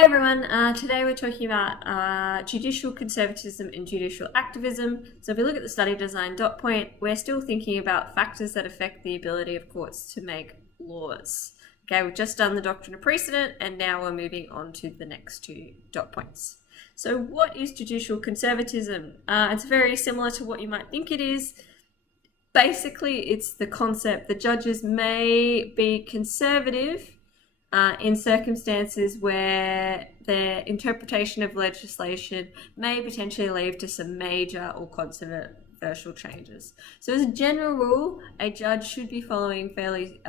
Hi everyone, today we're talking about judicial conservatism and judicial activism. So if we look at the study design dot point, we're still thinking about factors that affect the ability of courts to make laws. Okay, we've just done the doctrine of precedent and now we're moving on to the next two dot points. So what is judicial conservatism? It's very similar to what you might think it is. Basically, it's the concept that judges may be conservative in circumstances where their interpretation of legislation may potentially lead to some major or controversial changes. So as a general rule, a judge should be following fairly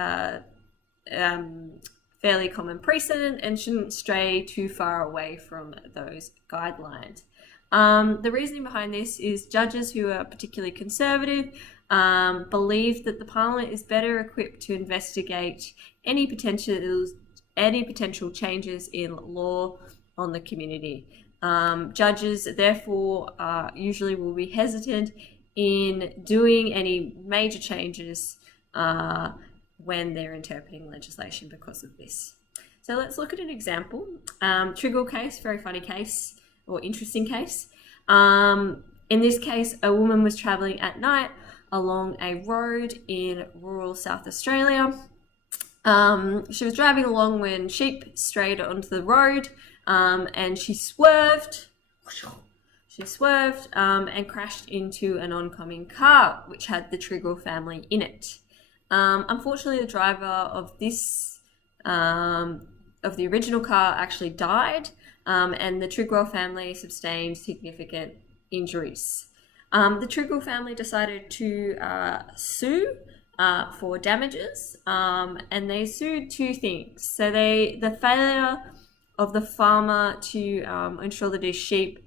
common precedent and shouldn't stray too far away from those guidelines. The reasoning behind this is judges who are particularly conservative believe that the Parliament is better equipped to investigate any potential changes in law on the community. Judges, therefore, usually will be hesitant in doing any major changes when they're interpreting legislation because of this. So let's look at an example. Trigger case, very funny case or interesting case. In this case, a woman was travelling at night along a road in rural South Australia. She was driving along when sheep strayed onto the road and she swerved and crashed into an oncoming car which had the Trigger family in it. Unfortunately, the driver of this of the original car actually died and the Trigger family sustained significant injuries. The Trigger family decided to sue for damages, and they sued two things. So the failure of the farmer to ensure that his sheep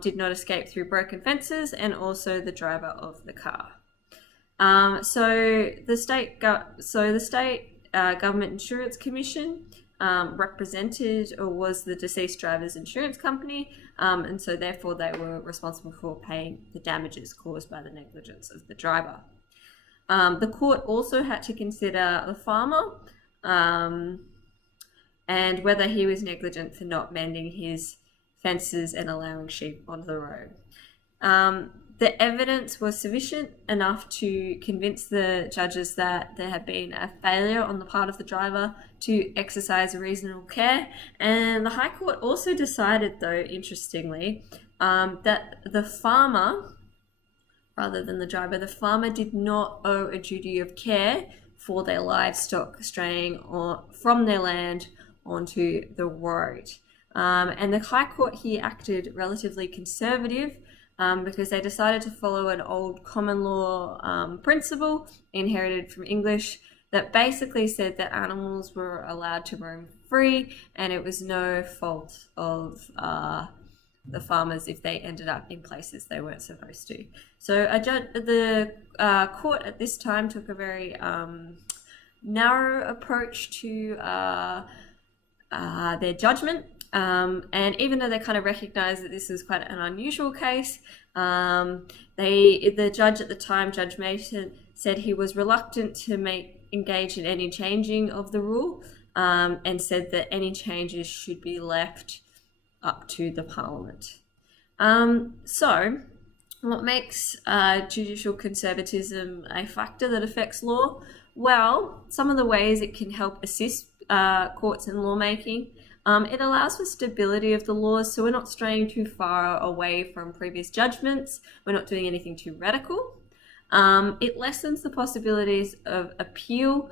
did not escape through broken fences, and also the driver of the car. So the state government insurance commission represented or was the deceased driver's insurance company, and so therefore they were responsible for paying the damages caused by the negligence of the driver. The court also had to consider the farmer and whether he was negligent for not mending his fences and allowing sheep onto the road. The evidence was sufficient enough to convince the judges that there had been a failure on the part of the driver to exercise reasonable care. And the High Court also decided, though, interestingly, that the farmer, rather than the driver, the farmer did not owe a duty of care for their livestock straying from their land onto the road. And the High Court here acted relatively conservative because they decided to follow an old common law principle inherited from English that basically said that animals were allowed to roam free and it was no fault of the farmers if they ended up in places they weren't supposed to. So the court at this time took a very narrow approach to their judgment. And even though they kind of recognized that this was quite an unusual case, the judge at the time, Judge Mason, said he was reluctant to engage in any changing of the rule, and said that any changes should be left up to the Parliament. So what makes judicial conservatism a factor that affects law? Well, some of the ways it can help assist courts in lawmaking. It allows for stability of the laws, so we're not straying too far away from previous judgments. We're not doing anything too radical. It lessens the possibilities of appeal,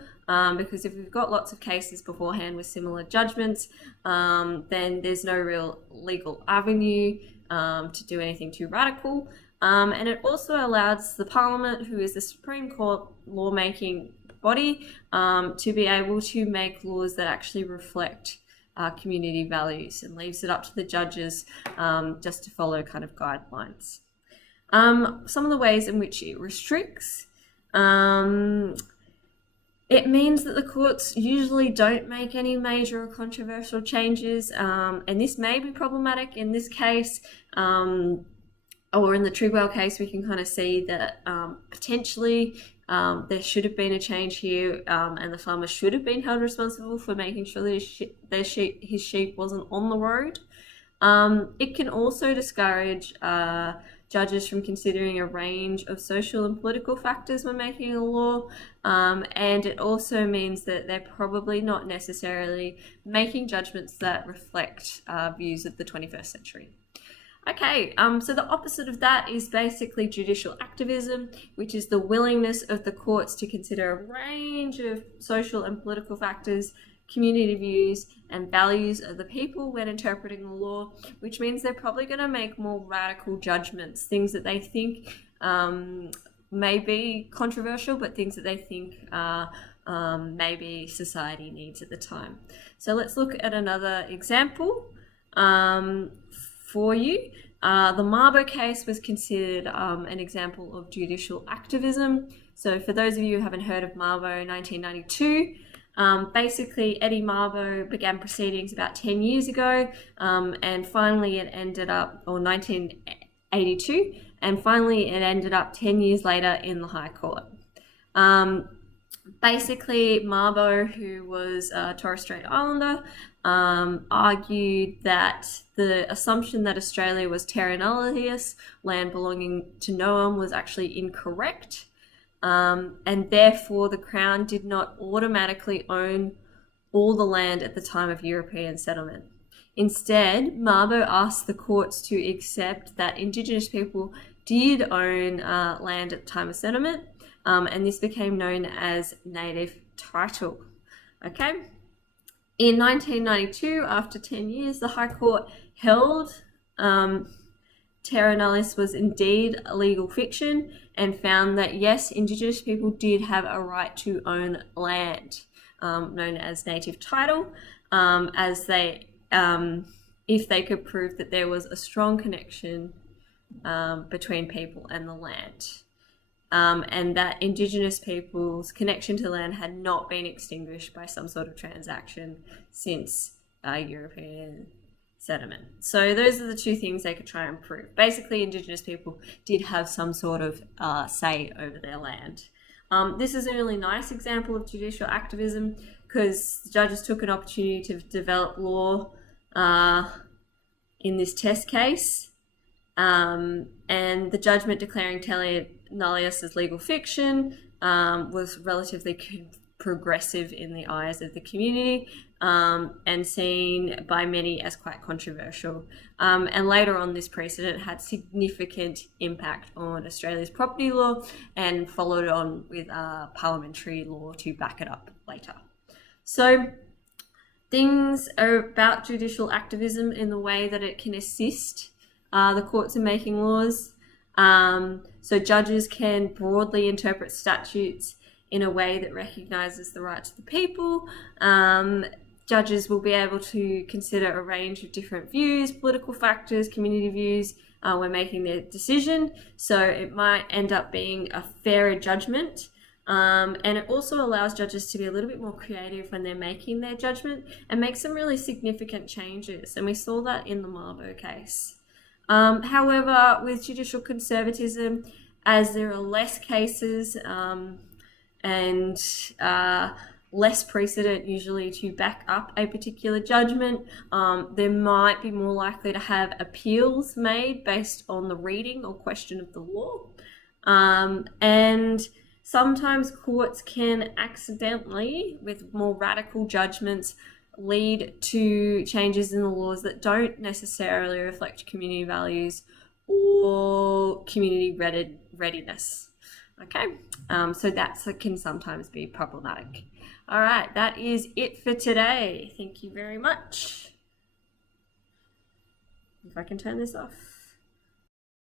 because if we've got lots of cases beforehand with similar judgments, then there's no real legal avenue to do anything too radical. And it also allows the Parliament, who is the Supreme Court lawmaking body, to be able to make laws that actually reflect community values, and leaves it up to the judges just to follow kind of guidelines. Some of the ways in which it restricts, it means that the courts usually don't make any major or controversial changes, and this may be problematic in this case, or in the Trigwell case we can kind of see that potentially there should have been a change here, and the farmer should have been held responsible for making sure that his sheep wasn't on the road. It can also discourage judges from considering a range of social and political factors when making a law, and it also means that they're probably not necessarily making judgments that reflect views of the 21st century. Okay, so the opposite of that is basically judicial activism, which is the willingness of the courts to consider a range of social and political factors, community views, and values of the people when interpreting the law, which means they're probably going to make more radical judgments, things that they think may be controversial, but things that they think maybe society needs at the time. So let's look at another example for you. The Mabo case was considered an example of judicial activism. So for those of you who haven't heard of Mabo, 1992, basically Eddie Mabo began proceedings about 10 years ago, and finally it ended up, or 1982, and finally it ended up 10 years later in the High Court. Basically, Mabo, who was a Torres Strait Islander, argued that the assumption that Australia was terra nullius, land belonging to no one, was actually incorrect, and therefore the Crown did not automatically own all the land at the time of European settlement. Instead, Mabo asked the courts to accept that Indigenous people did own land at the time of settlement, and this became known as native title. Okay. In 1992, after 10 years, the High Court held terra nullius was indeed a legal fiction and found that, yes, Indigenous people did have a right to own land, known as native title, as they, if they could prove that there was a strong connection between people and the land. And that Indigenous people's connection to land had not been extinguished by some sort of transaction since European settlement. So those are the two things they could try and prove. Basically, Indigenous people did have some sort of say over their land. This is a really nice example of judicial activism because the judges took an opportunity to develop law in this test case, and the judgment declaring terra nullius as legal fiction was relatively progressive in the eyes of the community, and seen by many as quite controversial. And later on, this precedent had significant impact on Australia's property law and followed on with parliamentary law to back it up later. So things are about judicial activism in the way that it can assist the courts in making laws. So judges can broadly interpret statutes in a way that recognises the rights of the people. Judges will be able to consider a range of different views, political factors, community views when making their decision. So it might end up being a fairer judgment. And it also allows judges to be a little bit more creative when they're making their judgment and make some really significant changes. And we saw that in the Mabo case. However, with judicial conservatism, as there are less cases and less precedent usually to back up a particular judgment, there might be more likely to have appeals made based on the reading or question of the law. And sometimes courts can accidentally, with more radical judgments, lead to changes in the laws that don't necessarily reflect community values or community readiness. Okay, so that can sometimes be problematic. All right, that is it for today. Thank you very much. If I can turn this off.